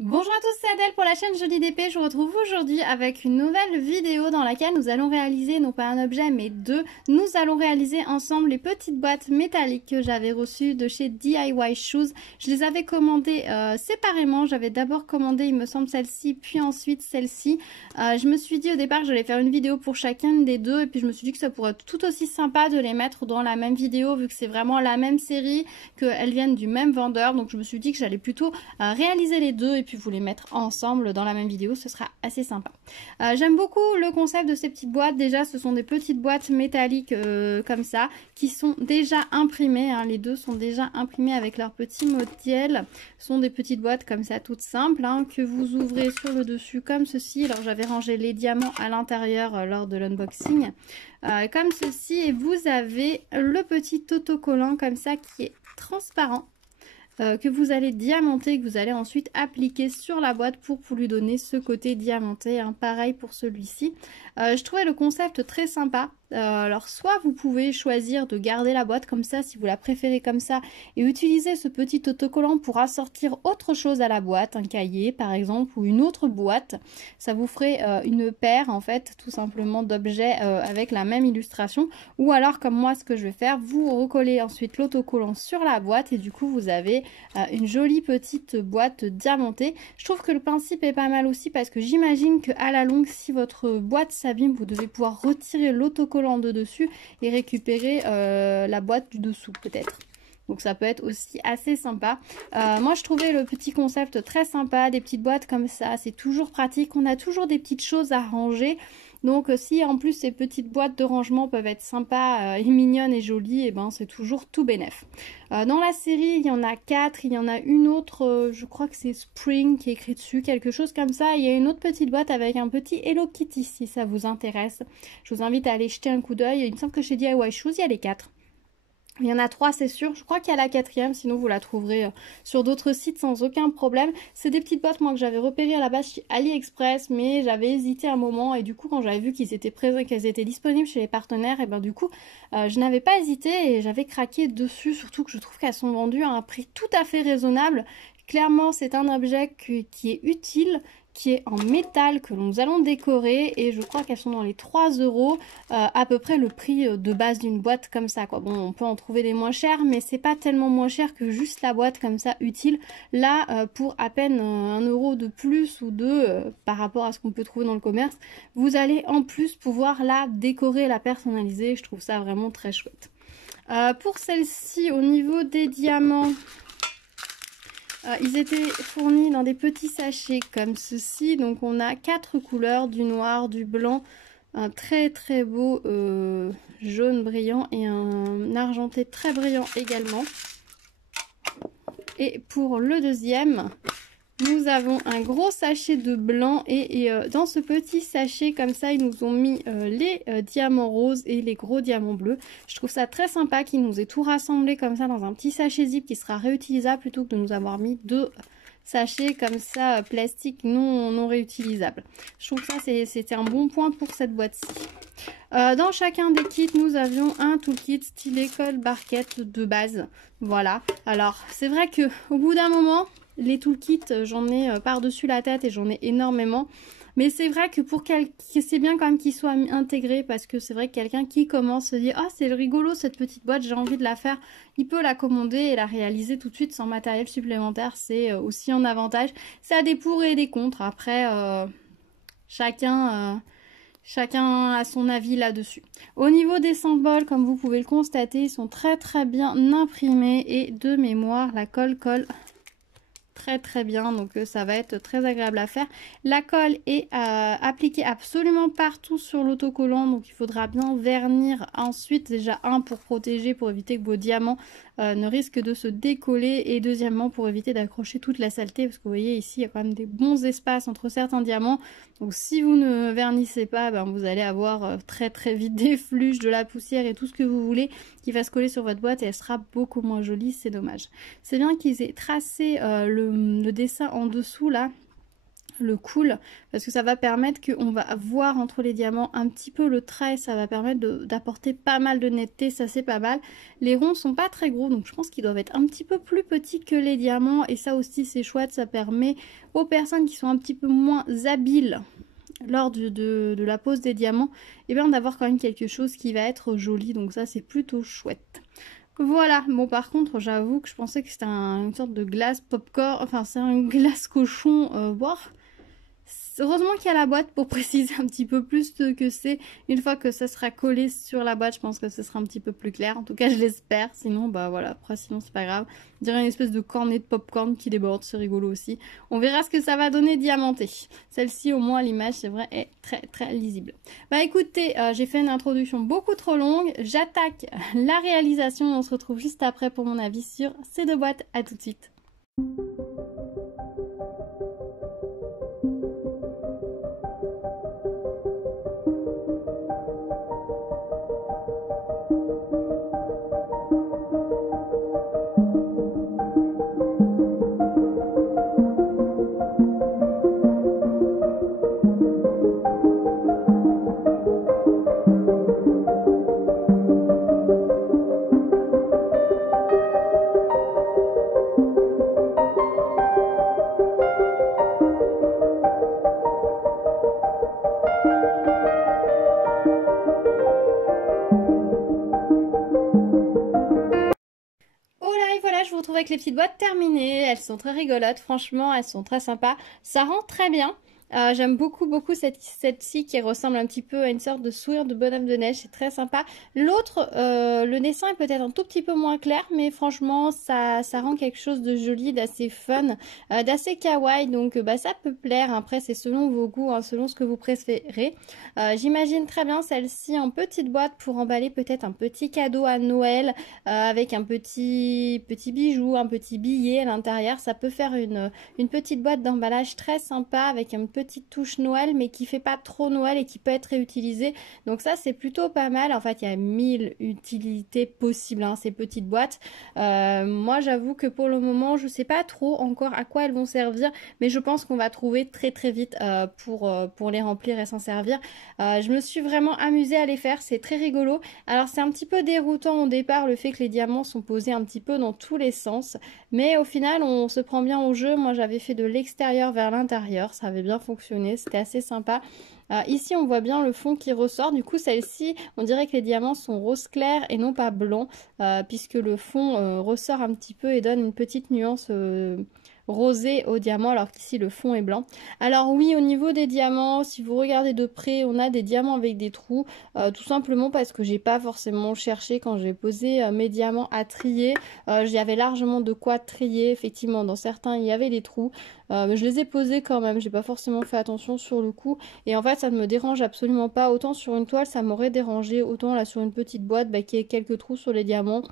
Bonjour à tous, c'est Adèle pour la chaîne Jolie d'épée. Je vous retrouve aujourd'hui avec une nouvelle vidéo dans laquelle nous allons réaliser, non pas un objet mais deux, nous allons réaliser ensemble les petites boîtes métalliques que j'avais reçues de chez DIY Shoes. Je les avais commandées séparément. J'avais d'abord commandé, il me semble, celle-ci, puis ensuite celle-ci. Je me suis dit au départ que j'allais faire une vidéo pour chacune des deux et puis je me suis dit que ça pourrait être tout aussi sympa de les mettre dans la même vidéo vu que c'est vraiment la même série, qu'elles viennent du même vendeur. Donc je me suis dit que j'allais plutôt réaliser les deux et puis vous les mettre ensemble dans la même vidéo, ce sera assez sympa. J'aime beaucoup le concept de ces petites boîtes. Déjà, ce sont des petites boîtes métalliques comme ça, qui sont déjà imprimées, hein. Les deux sont déjà imprimées avec leur petit modèle. Ce sont des petites boîtes comme ça, toutes simples, hein, que vous ouvrez sur le dessus comme ceci. Alors, j'avais rangé les diamants à l'intérieur lors de l'unboxing. Comme ceci, et vous avez le petit autocollant comme ça qui est transparent. Que vous allez diamanter, que vous allez ensuite appliquer sur la boîte pour lui donner ce côté diamanté, hein. Pareil pour celui-ci. Je trouvais le concept très sympa. Alors soit vous pouvez choisir de garder la boîte comme ça si vous la préférez comme ça et utiliser ce petit autocollant pour assortir autre chose à la boîte, un cahier par exemple ou une autre boîte. Ça vous ferait une paire en fait tout simplement d'objets avec la même illustration, ou alors comme moi ce que je vais faire, vous recollez ensuite l'autocollant sur la boîte et du coup vous avez une jolie petite boîte diamantée. Je trouve que le principe est pas mal aussi parce que j'imagine qu'à la longue si votre boîte s'abîme vous devez pouvoir retirer l'autocollant de dessus et récupérer la boîte du dessous peut-être. Donc ça peut être aussi assez sympa. Moi je trouvais le petit concept très sympa, des petites boîtes comme ça, c'est toujours pratique, on a toujours des petites choses à ranger. Donc si en plus ces petites boîtes de rangement peuvent être sympas et mignonnes et jolies, et ben c'est toujours tout bénef. Dans la série il y en a 4, il y en a une autre, je crois que c'est Spring qui est écrit dessus, quelque chose comme ça. Il y a une autre petite boîte avec un petit Hello Kitty si ça vous intéresse. Je vous invite à aller jeter un coup d'œil, il me semble que chez DIY Shoes il y a les 4. Il y en a 3 c'est sûr, je crois qu'il y a la 4e, sinon vous la trouverez sur d'autres sites sans aucun problème. C'est des petites boîtes moi que j'avais repérées à la base chez AliExpress, mais j'avais hésité un moment et du coup quand j'avais vu qu'ils étaient présents, qu'elles étaient disponibles chez les partenaires, et ben du coup je n'avais pas hésité et j'avais craqué dessus, surtout que je trouve qu'elles sont vendues à un prix tout à fait raisonnable. Clairement c'est un objet qui est utile, qui est en métal, que nous allons décorer, et je crois qu'elles sont dans les 3 €, à peu près le prix de base d'une boîte comme ça, quoi. Bon, on peut en trouver des moins chers, mais c'est pas tellement moins cher que juste la boîte comme ça utile. Là, pour à peine 1 € de plus ou deux par rapport à ce qu'on peut trouver dans le commerce, vous allez en plus pouvoir la décorer, la personnaliser. Je trouve ça vraiment très chouette. Pour celle-ci, au niveau des diamants, ils étaient fournis dans des petits sachets comme ceci. Donc on a 4 couleurs, du noir, du blanc, un très très beau jaune brillant et un argenté très brillant également. Et pour le deuxième, nous avons un gros sachet de blanc et dans ce petit sachet comme ça ils nous ont mis les diamants roses et les gros diamants bleus. Je trouve ça très sympa qu'ils nous aient tout rassemblé comme ça dans un petit sachet zip qui sera réutilisable plutôt que de nous avoir mis deux sachets comme ça plastique non réutilisables. Je trouve que ça c'était un bon point pour cette boîte-ci. Dans chacun des kits nous avions un toolkit style école barquette de base. Voilà, alors c'est vrai que au bout d'un moment les toolkits, j'en ai par-dessus la tête et j'en ai énormément. Mais c'est vrai que c'est bien quand même qu'ils soient intégrés, parce que c'est vrai que quelqu'un qui commence se dit « Ah, c'est rigolo cette petite boîte, j'ai envie de la faire », il peut la commander et la réaliser tout de suite sans matériel supplémentaire. C'est aussi un avantage. Ça a des pour et des contre. Après, chacun a son avis là-dessus. Au niveau des symboles, comme vous pouvez le constater, ils sont très très bien imprimés et de mémoire, la colle colle très bien, donc ça va être très agréable à faire. La colle est appliquée absolument partout sur l'autocollant, donc il faudra bien vernir ensuite, déjà pour protéger, pour éviter que vos diamants ne risquent de se décoller, et deuxièmement pour éviter d'accrocher toute la saleté, parce que vous voyez ici il y a quand même des bons espaces entre certains diamants, donc si vous ne vernissez pas, ben, vous allez avoir très vite des fluches, de la poussière et tout ce que vous voulez qui va se coller sur votre boîte et elle sera beaucoup moins jolie, c'est dommage. C'est bien qu'ils aient tracé le dessin en dessous là le cool, parce que ça va permettre qu'on va voir entre les diamants un petit peu le trait, ça va permettre d'apporter pas mal de netteté, ça c'est pas mal. Les ronds sont pas très gros, donc je pense qu'ils doivent être un petit peu plus petits que les diamants, et ça aussi c'est chouette, ça permet aux personnes qui sont un petit peu moins habiles lors de la pose des diamants, et bien d'avoir quand même quelque chose qui va être joli, donc ça c'est plutôt chouette. Voilà, bon par contre j'avoue que je pensais que c'était une sorte de glace popcorn, enfin c'est un glace cochon, boire. Heureusement qu'il y a la boîte pour préciser un petit peu plus ce que c'est. Une fois que ça sera collé sur la boîte, je pense que ce sera un petit peu plus clair. En tout cas, je l'espère. Sinon, bah voilà, après, sinon, c'est pas grave. On dirait une espèce de cornet de popcorn qui déborde. C'est rigolo aussi. On verra ce que ça va donner diamanté. Celle-ci, au moins, l'image, c'est vrai, est très, très lisible. Bah écoutez, j'ai fait une introduction beaucoup trop longue. J'attaque la réalisation et on se retrouve juste après pour mon avis sur ces deux boîtes. À tout de suite. Je vous retrouve avec les petites boîtes terminées, elles sont très rigolotes, franchement elles sont très sympas, ça rend très bien. J'aime beaucoup cette-ci qui ressemble un petit peu à une sorte de sourire de bonhomme de neige, c'est très sympa. L'autre, le dessin est peut-être un tout petit peu moins clair, mais franchement ça rend quelque chose de joli, d'assez fun, d'assez kawaii, donc bah, ça peut plaire. Après c'est selon vos goûts, hein, selon ce que vous préférez. J'imagine très bien celle-ci en petite boîte pour emballer peut-être un petit cadeau à Noël, avec un petit bijou, un petit billet à l'intérieur. Ça peut faire une petite boîte d'emballage très sympa avec un petite touche Noël, mais qui fait pas trop Noël et qui peut être réutilisée. Donc ça c'est plutôt pas mal. En fait il y a 1000 utilités possibles, hein, ces petites boîtes. Moi j'avoue que pour le moment je sais pas trop encore à quoi elles vont servir, mais je pense qu'on va trouver très très vite pour les remplir et s'en servir. Je me suis vraiment amusée à les faire, c'est très rigolo. Alors c'est un petit peu déroutant au départ le fait que les diamants sont posés un petit peu dans tous les sens, mais au final on se prend bien au jeu. Moi j'avais fait de l'extérieur vers l'intérieur, ça avait bien fonctionné, c'était assez sympa. Ici on voit bien le fond qui ressort, du coup celle-ci on dirait que les diamants sont rose clair et non pas blanc, puisque le fond ressort un petit peu et donne une petite nuance rosé au diamant, alors qu'ici le fond est blanc. Alors oui, au niveau des diamants, si vous regardez de près, on a des diamants avec des trous, tout simplement parce que j'ai pas forcément cherché quand j'ai posé mes diamants à trier. J'avais largement de quoi trier, effectivement dans certains il y avait des trous, mais je les ai posés quand même, j'ai pas forcément fait attention sur le coup, et en fait ça ne me dérange absolument pas. Autant sur une toile ça m'aurait dérangé, autant là sur une petite boîte qui ait quelques trous sur les diamants,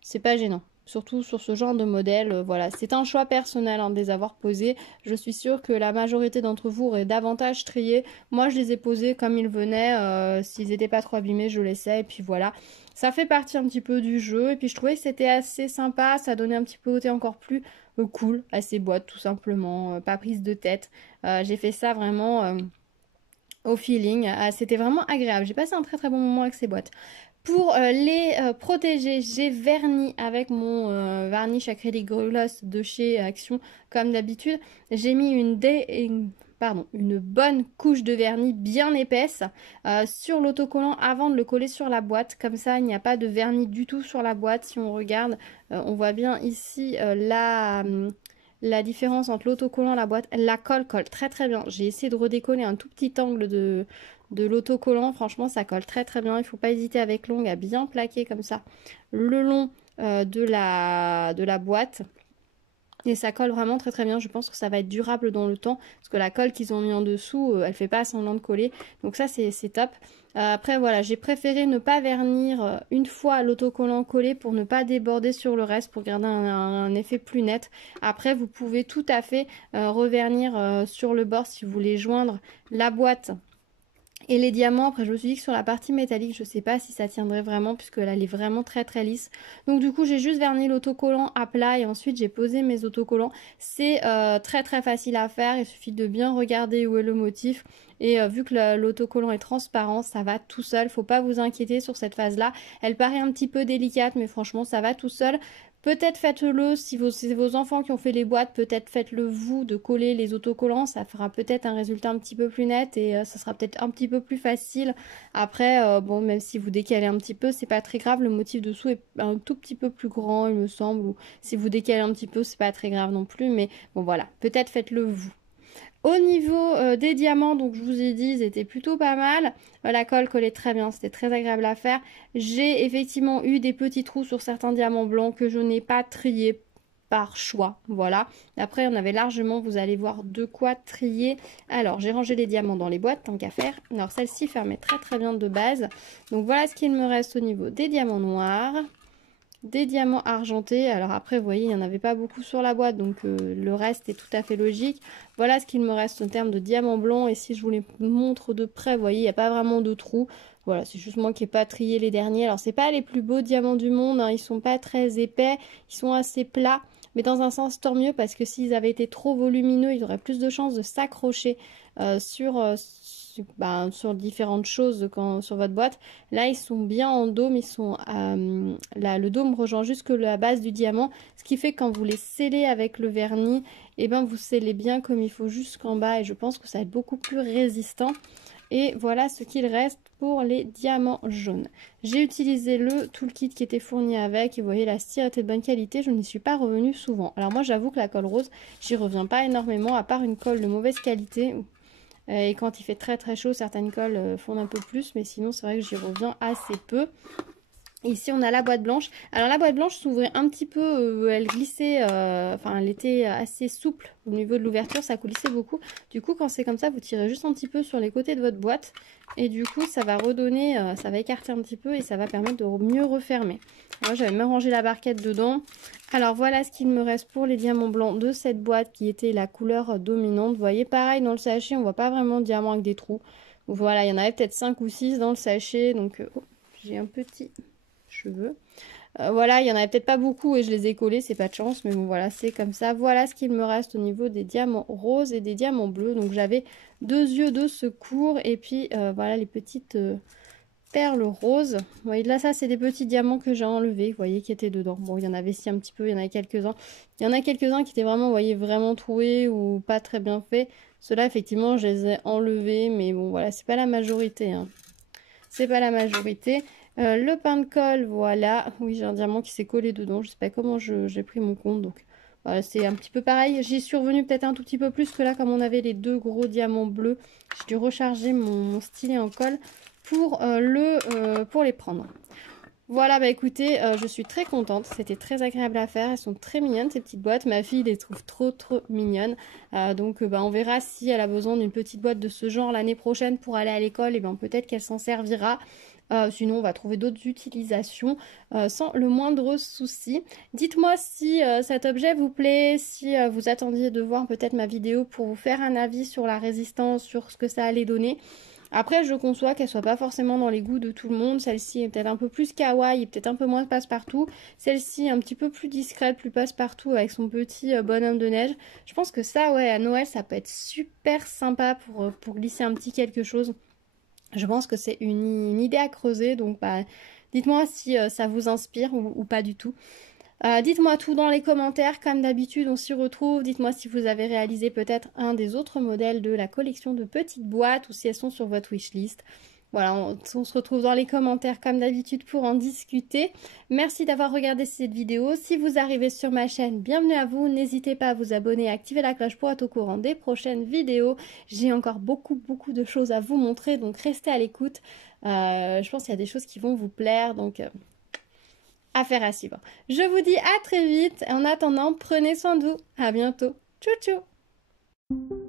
c'est pas gênant. Surtout sur ce genre de modèle, voilà, c'est un choix personnel de les avoir posés. Je suis sûre que la majorité d'entre vous auraient davantage trié. Moi, je les ai posés comme ils venaient. S'ils n'étaient pas trop abîmés, je laissais. Et puis voilà, ça fait partie un petit peu du jeu. Et puis je trouvais que c'était assez sympa. Ça donnait un petit peu côté encore plus cool à ces boîtes, tout simplement. Pas prise de tête. J'ai fait ça vraiment au feeling. C'était vraiment agréable. J'ai passé un très très bon moment avec ces boîtes. Pour les protéger, j'ai verni avec mon varnish acrylique gloss de chez Action, comme d'habitude. J'ai mis une bonne couche de vernis bien épaisse sur l'autocollant avant de le coller sur la boîte. Comme ça, il n'y a pas de vernis du tout sur la boîte. Si on regarde, on voit bien ici la différence entre l'autocollant et la boîte. La colle très très bien. J'ai essayé de redécoller un tout petit angle de l'autocollant, franchement ça colle très très bien. Il ne faut pas hésiter avec l'ongle à bien plaquer comme ça le long de la boîte, et ça colle vraiment très très bien. Je pense que ça va être durable dans le temps, parce que la colle qu'ils ont mis en dessous, elle fait pas semblant de coller, donc ça c'est top. Après voilà, j'ai préféré ne pas vernir une fois l'autocollant collé pour ne pas déborder sur le reste, pour garder un effet plus net. Après vous pouvez tout à fait revernir sur le bord si vous voulez joindre la boîte Et les diamants, après je me suis dit que sur la partie métallique, je sais pas si ça tiendrait vraiment puisque là elle est vraiment très lisse. Donc du coup j'ai juste verni l'autocollant à plat et ensuite j'ai posé mes autocollants. C'est très facile à faire, il suffit de bien regarder où est le motif. Et vu que l'autocollant est transparent, ça va tout seul, faut pas vous inquiéter sur cette phase là. Elle paraît un petit peu délicate mais franchement ça va tout seul. Peut-être faites-le, si c'est vos enfants qui ont fait les boîtes, peut-être faites-le vous de coller les autocollants, ça fera peut-être un résultat un petit peu plus net et ça sera peut-être un petit peu plus facile. Après, bon, même si vous décalez un petit peu, c'est pas très grave, le motif dessous est un tout petit peu plus grand, il me semble, ou si vous décalez un petit peu, c'est pas très grave non plus, mais bon voilà, peut-être faites-le vous. Au niveau des diamants, donc je vous ai dit, ils étaient plutôt pas mal. La colle collait très bien, c'était très agréable à faire. J'ai effectivement eu des petits trous sur certains diamants blancs que je n'ai pas triés par choix. Voilà. Après, on avait largement, vous allez voir, de quoi trier. Alors, j'ai rangé les diamants dans les boîtes, tant qu'à faire. Alors, celle-ci fermait très bien de base. Donc, voilà ce qu'il me reste au niveau des diamants noirs. Des diamants argentés, alors après vous voyez il n'y en avait pas beaucoup sur la boîte donc le reste est tout à fait logique. Voilà ce qu'il me reste en termes de diamants blancs et si je vous les montre de près vous voyez il n'y a pas vraiment de trous. Voilà c'est juste moi qui n'ai pas trié les derniers. Alors c'est pas les plus beaux diamants du monde, hein. Ils sont pas très épais, ils sont assez plats. Mais dans un sens tant mieux parce que s'ils avaient été trop volumineux ils auraient plus de chances de s'accrocher sur différentes choses sur votre boîte. Là ils sont bien en dôme, ils sont là, le dôme rejoint jusque la base du diamant, ce qui fait que quand vous les scellez avec le vernis, et ben vous scellez bien comme il faut jusqu'en bas et je pense que ça va être beaucoup plus résistant. Et voilà ce qu'il reste pour les diamants jaunes. J'ai utilisé le toolkit qui était fourni avec et vous voyez la cire était de bonne qualité, je n'y suis pas revenue souvent. Alors moi j'avoue que la colle rose, j'y reviens pas énormément à part une colle de mauvaise qualité. Et quand il fait très chaud, certaines colles fondent un peu plus, mais sinon c'est vrai que j'y reviens assez peu. Ici on a la boîte blanche. Alors la boîte blanche s'ouvrait un petit peu, elle glissait, enfin elle était assez souple au niveau de l'ouverture, ça coulissait beaucoup. Du coup quand c'est comme ça, vous tirez juste un petit peu sur les côtés de votre boîte et du coup ça va redonner, ça va écarter un petit peu et ça va permettre de mieux refermer. Moi j'avais même rangé la barquette dedans. Alors voilà ce qu'il me reste pour les diamants blancs de cette boîte qui était la couleur dominante. Vous voyez pareil dans le sachet, on voit pas vraiment de diamants avec des trous. Donc voilà, il y en avait peut-être 5 ou 6 dans le sachet, donc j'ai un petit cheveux. Voilà, il y en avait peut-être pas beaucoup et je les ai collés, c'est pas de chance, mais bon voilà, c'est comme ça. Voilà ce qu'il me reste au niveau des diamants roses et des diamants bleus. Donc j'avais 2 yeux de secours et puis voilà les petites perles roses. Vous voyez là, ça c'est des petits diamants que j'ai enlevés, vous voyez qui étaient dedans. Bon, il y en avait ici un petit peu, il y en avait quelques-uns. Il y en a quelques-uns qui étaient vraiment, vous voyez, vraiment troués ou pas très bien faits. Ceux-là, effectivement, je les ai enlevés, mais bon voilà, c'est pas la majorité, hein. C'est pas la majorité. Le pain de colle, voilà. Oui, j'ai un diamant qui s'est collé dedans. Je sais pas comment j'ai pris mon compte. Donc, voilà, c'est un petit peu pareil. J'y suis revenue peut-être un tout petit peu plus que là, comme on avait les 2 gros diamants bleus. J'ai dû recharger mon stylet en colle pour les prendre. Voilà, bah écoutez, je suis très contente. C'était très agréable à faire. Elles sont très mignonnes, ces petites boîtes. Ma fille les trouve trop mignonnes. Donc, on verra si elle a besoin d'une petite boîte de ce genre l'année prochaine pour aller à l'école. Et ben peut-être qu'elle s'en servira. Sinon, on va trouver d'autres utilisations sans le moindre souci. Dites-moi si cet objet vous plaît, si vous attendiez de voir peut-être ma vidéo pour vous faire un avis sur la résistance, sur ce que ça allait donner. Après, je conçois qu'elle soit pas forcément dans les goûts de tout le monde. Celle-ci est peut-être un peu plus kawaii et peut-être un peu moins passe-partout. Celle-ci un petit peu plus discrète, plus passe-partout avec son petit bonhomme de neige. Je pense que ça, ouais, à Noël, ça peut être super sympa pour glisser un petit quelque chose. Je pense que c'est une idée à creuser, donc bah, dites-moi si ça vous inspire ou pas du tout. Dites-moi tout dans les commentaires, comme d'habitude on s'y retrouve. Dites-moi si vous avez réalisé peut-être un des autres modèles de la collection de petites boîtes ou si elles sont sur votre wishlist. Voilà, on se retrouve dans les commentaires comme d'habitude pour en discuter. Merci d'avoir regardé cette vidéo. Si vous arrivez sur ma chaîne, bienvenue à vous. N'hésitez pas à vous abonner et activer la cloche pour être au courant des prochaines vidéos. J'ai encore beaucoup de choses à vous montrer, donc restez à l'écoute. Je pense qu'il y a des choses qui vont vous plaire, donc affaire à suivre. Je vous dis à très vite. En attendant, prenez soin de vous. À bientôt. Tchou tchou.